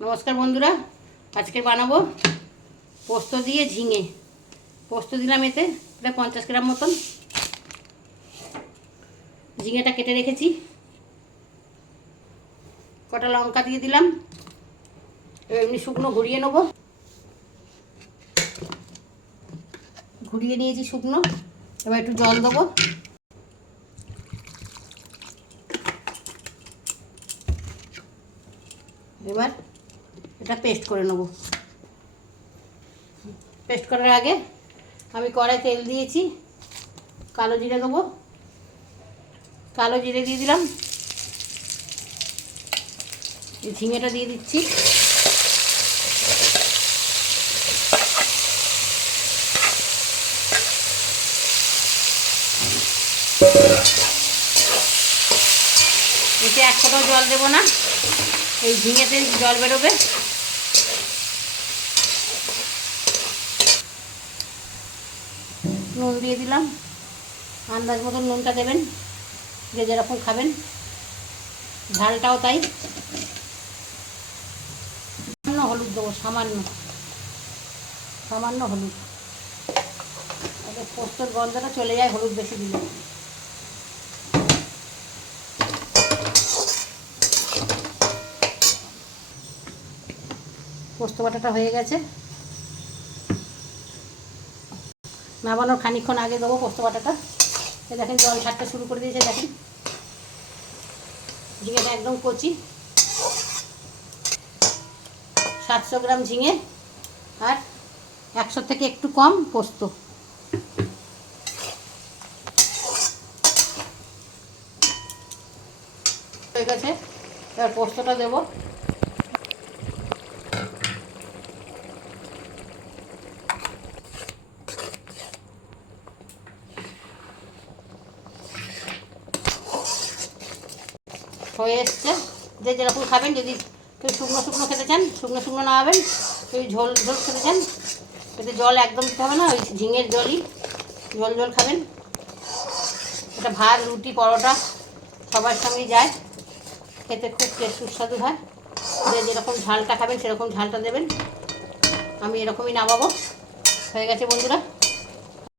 নমস্কার বন্ধুরা, আজকে বানাবো পোস্ত দিয়ে ঝিঙে। পোস্ত দিলাম এতে প্রায় 50 গ্রাম মতন। ঝিঙেটা কেটে রেখেছি। কটা লঙ্কা দিয়ে দিলাম। এমনি শুকনো ঘুরিয়ে নেবো। ঘুরিয়ে নিয়েছি শুকনো। এবার একটু জল দেবো। এবার এটা পেস্ট করে নেব। পেস্ট করার আগে আমি কড়াই তেল দিয়েছি। কালো জিরে দেবো। কালো জিরে দিয়ে দিলাম। এই ঝিঙেটা দিয়ে দিচ্ছি। এতে এক ফোঁটাও জল দেবো না, এই ঝিঙেতে জল বেরোবে। নুন দিয়ে দিলাম। আন্দাজ মতন নুনটা দেবেন, যে যেরকম খাবেন। ঝালটাও তাই। সামান্য হলুদ দেবো, সামান্য সামান্য হলুদ। আগে পোস্তর গন্ধটা চলে যায় হলুদ বেশি দিলে। পোস্ত বাটাটা হয়ে গেছে। নামানোর খানিকক্ষণ আগে দেবো পোস্ত বাটাটা। দেখেন জল ছাড়তে শুরু করে দিয়েছে। দেখেন ঝিঙেটা একদম কচি। 700 গ্রাম ঝিঙে আর 100 থেকে একটু কম পোস্ত। হয়ে গেছে। এবার পোস্তটা দেবো। হয়ে এসছে। যে যেরকম খাবেন, যদি কেউ শুকনো শুকনো খেতে চান শুকনো শুকনো নামাবেন, কেউ ঝোল ঝোল খেতে চান এতে জল একদম দিতে হবে না, ওই ঝিঙের জলই ঝোল ঝোল খাবেন। এটা ভাত, রুটি, পরোটা সবার সঙ্গেই যায়। খেতে খুব সুস্বাদু হয়। যে যেরকম ঝালটা খাবেন সেরকম ঝালটা দেবেন। আমি এরকমই নামাবো। হয়ে গেছে বন্ধুরা।